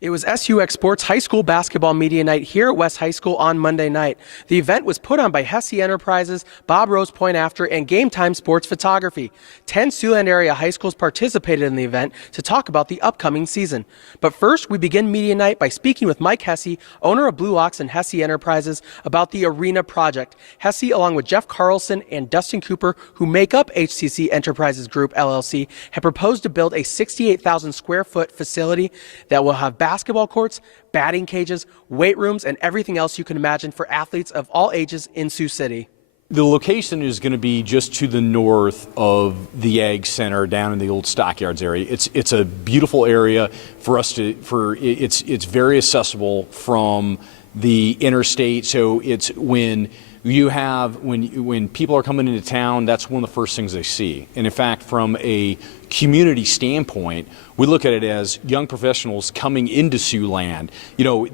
It was SUX Sports High School Basketball Media Night here at West High School on Monday night. The event was put on by Hesse Enterprises, Bob Rose Point After, and Game Time Sports Photography. 10 Siouxland area high schools participated in the event to talk about the upcoming season. But first, we begin Media Night by speaking with Mike Hesse, owner of Blue Ox and Hesse Enterprises, about the Arena project. Hesse, along with Jeff Carlson and Dustin Cooper, who make up HCC Enterprises Group LLC, have proposed to build a 68,000 square foot facility that will have basketball courts, batting cages, weight rooms, and everything else you can imagine for athletes of all ages in Sioux City. The location is going to be just to the north of the Ag Center down in the old Stockyards area. It's a beautiful area for us it's very accessible from the interstate. So it's when people are coming into town, that's one of the first things they see. And in fact, from a community standpoint, we look at it as young professionals coming into Siouxland,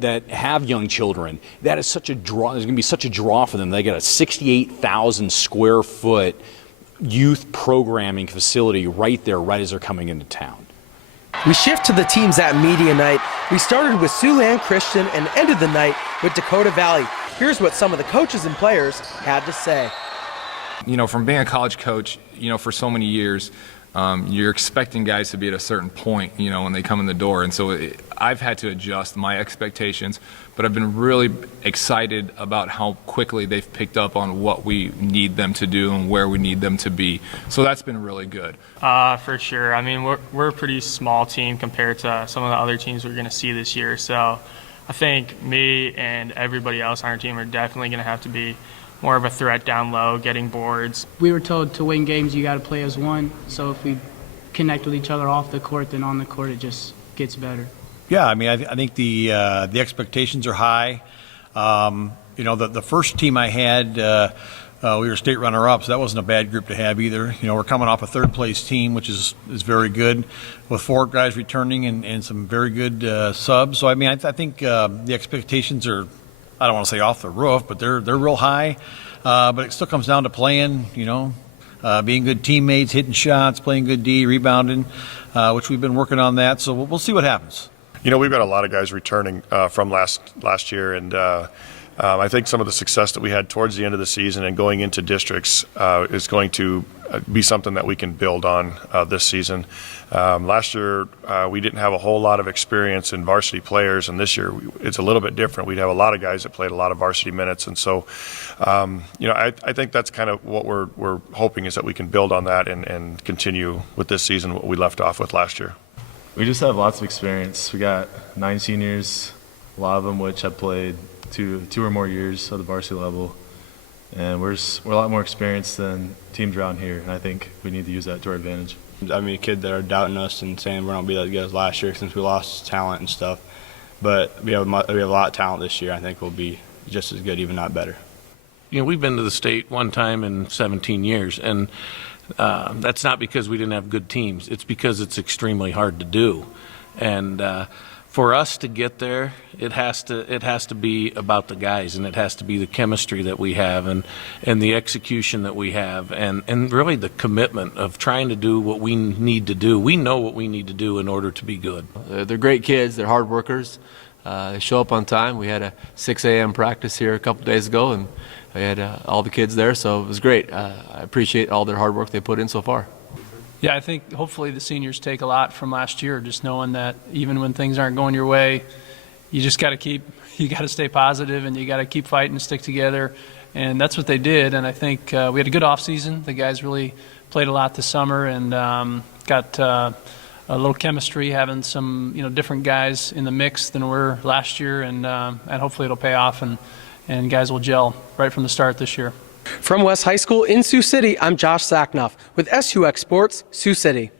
that have young children. That is such a draw. There's going to be such a draw for them. They got a 68,000 square foot youth programming facility right there, right as they're coming into town. We shift to the teams at Media Night. We started with Siouxland Christian and ended the night with Dakota Valley. Here's what some of the coaches and players had to say. From being a college coach, for so many years, you're expecting guys to be at a certain point, when they come in the door. And so I've had to adjust my expectations, but I've been really excited about how quickly they've picked up on what we need them to do and where we need them to be. So that's been really good. For sure. I mean, we're a pretty small team compared to some of the other teams we're going to see this year. So I think me and everybody else on our team are definitely going to have to be more of a threat down low, getting boards. We were told to win games, you got to play as one. So if we connect with each other off the court, then on the court it just gets better. Yeah, I mean, I think the expectations are high. The first team I had, we were state runner-ups. That wasn't a bad group to have either. We're coming off a third-place team, which is very good, with 4 guys returning and some very good subs. So, I mean, I think the expectations are, I don't want to say off the roof, but they're real high. But it still comes down to playing, being good teammates, hitting shots, playing good D, rebounding, which we've been working on that. So we'll see what happens. We've got a lot of guys returning from last year, and I think some of the success that we had towards the end of the season and going into districts is going to be something that we can build on this season. Last year, we didn't have a whole lot of experience in varsity players, and this year it's a little bit different. We'd have a lot of guys that played a lot of varsity minutes, and so I think that's kind of what we're hoping, is that we can build on that and continue with this season what we left off with last year. We just have lots of experience. We got 9 seniors, a lot of them which have played two or more years at the varsity level, and we're a lot more experienced than teams around here, and I think we need to use that to our advantage. I mean, kids that are doubting us and saying we're not going to be that good as last year since we lost talent and stuff, but we have a lot of talent this year. I think we'll be just as good, even not better. We've been to the state one time in 17 years, and that's not because we didn't have good teams. It's because it's extremely hard to do, and for us to get there, it has to be about the guys, and it has to be the chemistry that we have and the execution that we have, and really the commitment of trying to do what we need to do. We know what we need to do in order to be good. They're great kids. They're hard workers. They show up on time. We had a 6 a.m. practice here a couple days ago, and we had all the kids there, so it was great. I appreciate all their hard work they put in so far. Yeah, I think hopefully the seniors take a lot from last year, just knowing that even when things aren't going your way, you just got to stay positive, and you got to keep fighting and stick together, and that's what they did. And I think we had a good off season. The guys really played a lot this summer, and got a little chemistry, having some different guys in the mix than were last year, and hopefully it'll pay off, and guys will gel right from the start this year. From West High School in Sioux City, I'm Josh Sacknoff with SUX Sports, Sioux City.